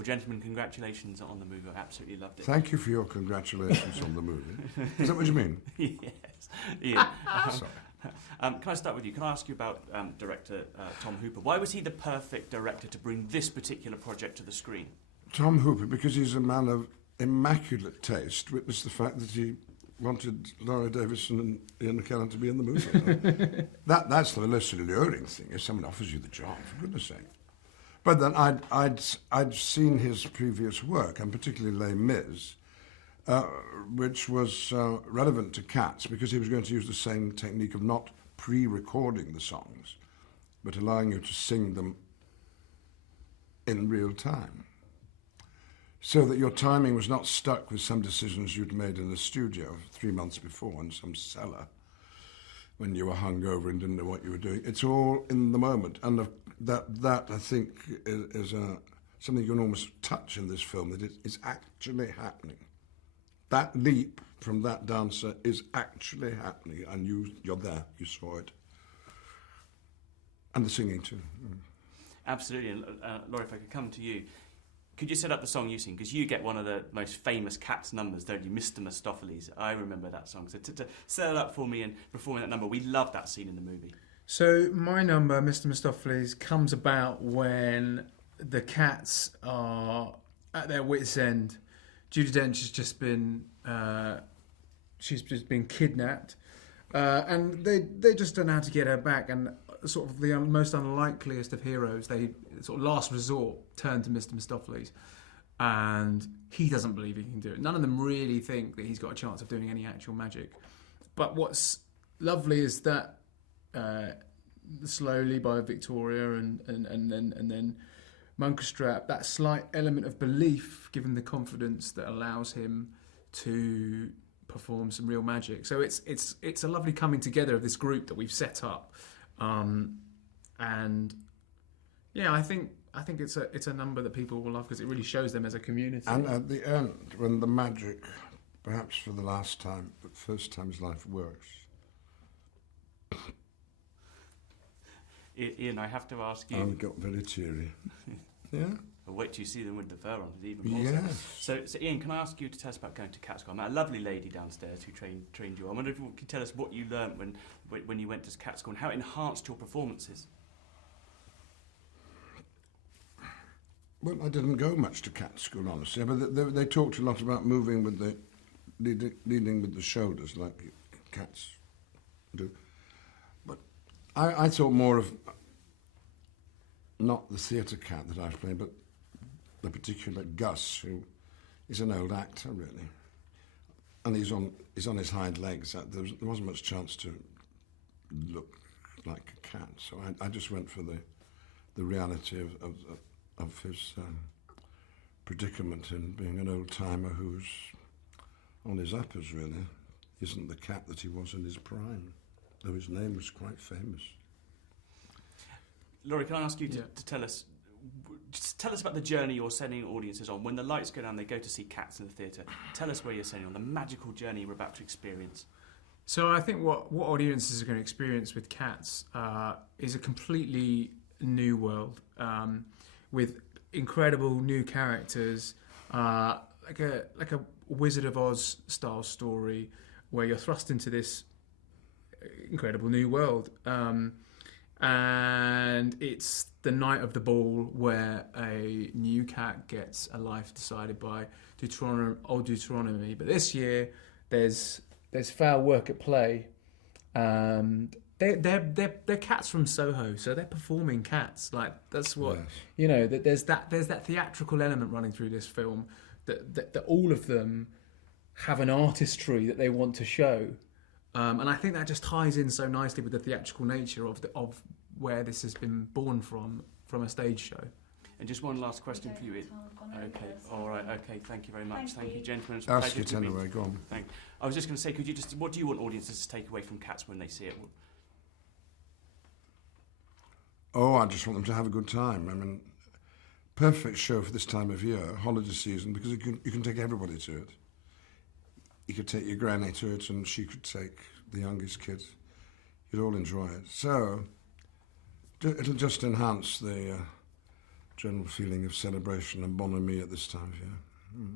Well, gentlemen, congratulations on the movie. I absolutely loved it. Thank you for your congratulations on the movie. Is that what you mean? Yes. Ian, Sorry. can I start with you? Can I ask you about director Tom Hooper? Why was he the perfect director to bring this particular project to the screen? Tom Hooper, because he's a man of immaculate taste, witness the fact that he wanted Laurie Davidson and Ian Mckellen to be in the movie. That's the most alluring thing, if someone offers you the job, for goodness sake. But then I'd seen his previous work, and particularly Les Mis, which was relevant to Cats because he was going to use the same technique of not pre-recording the songs, but allowing you to sing them in real time, so that your timing was not stuck with some decisions you'd made in the studio 3 months before in some cellar when you were hungover and didn't know what you were doing. It's all in the moment, and that I think is something you can almost touch in this film, that it's actually happening. That leap from that dancer is actually happening, and you're there, you saw it. And the singing too. Absolutely. And Laurie, if I could come to you, could you set up the song you sing? Because you get one of the most famous Cats numbers, don't you? Mr. Mistopheles. I remember that song. So to set it up for me and performing that number, we love that scene in the movie. So my number, Mr. Mistopheles, comes about when the Cats are at their wits' end. Judi Dench has just been kidnapped, and they just don't know how to get her back. And sort of the most unlikeliest of heroes, they sort of last resort turn to Mr. Mistopheles, and he doesn't believe he can do it. None of them really think that he's got a chance of doing any actual magic. But what's lovely is that slowly by Victoria and then Munkustrap, that slight element of belief, given the confidence that allows him to perform some real magic. So it's a lovely coming together of this group that we've set up, and yeah, I think it's a number that people will love because it really shows them as a community. And at the end, when the magic, perhaps for the last time, but first time his life works. Ian, I have to ask you. I got very teary. Yeah. But wait till you see them with the fur on, it's even more. Yes. So Ian, can I ask you to tell us about going to Cat School? I met a lovely lady downstairs who trained you. I wonder if you could tell us what you learnt when you went to Cat School and how it enhanced your performances. Well, I didn't go much to Cat School, honestly, but they talked a lot about moving with the leading with the shoulders, like cats do. But I thought more of not the theatre cat that I was playing, but the particular Gus, who is an old actor, really, and he's on his hind legs. There wasn't much chance to look like a cat, so I just went for the reality of his predicament in being an old-timer who's on his uppers, really. Isn't the cat that he was in his prime, though his name was quite famous. Laurie, can I ask you to tell us about the journey you're sending audiences on? When the lights go down, they go to see Cats in the theatre. Tell us where you're sending on, the magical journey we're about to experience. So I think what audiences are going to experience with Cats is a completely new world, with incredible new characters, like a Wizard of Oz style story, where you're thrust into this incredible new world. And it's the night of the ball where a new cat gets a life decided by old Deuteronomy. But this year, there's foul work at play. They're cats from Soho, so they're performing cats. Like that's what There's that theatrical element running through this film that all of them have an artistry that they want to show. And I think that just ties in so nicely with the theatrical nature of where this has been born from a stage show. And just one last question for you. Okay, all right, okay, thank you very much. Thank you, gentlemen. It's a Ask pleasure it anyway, go on. I was just going to say, what do you want audiences to take away from Cats when they see it? Oh, I just want them to have a good time. I mean, perfect show for this time of year, holiday season, because you can take everybody to it. You could take your granny to it, and she could take the youngest kid. You'd all enjoy it. So it'll just enhance the general feeling of celebration and bonhomie at this time of year.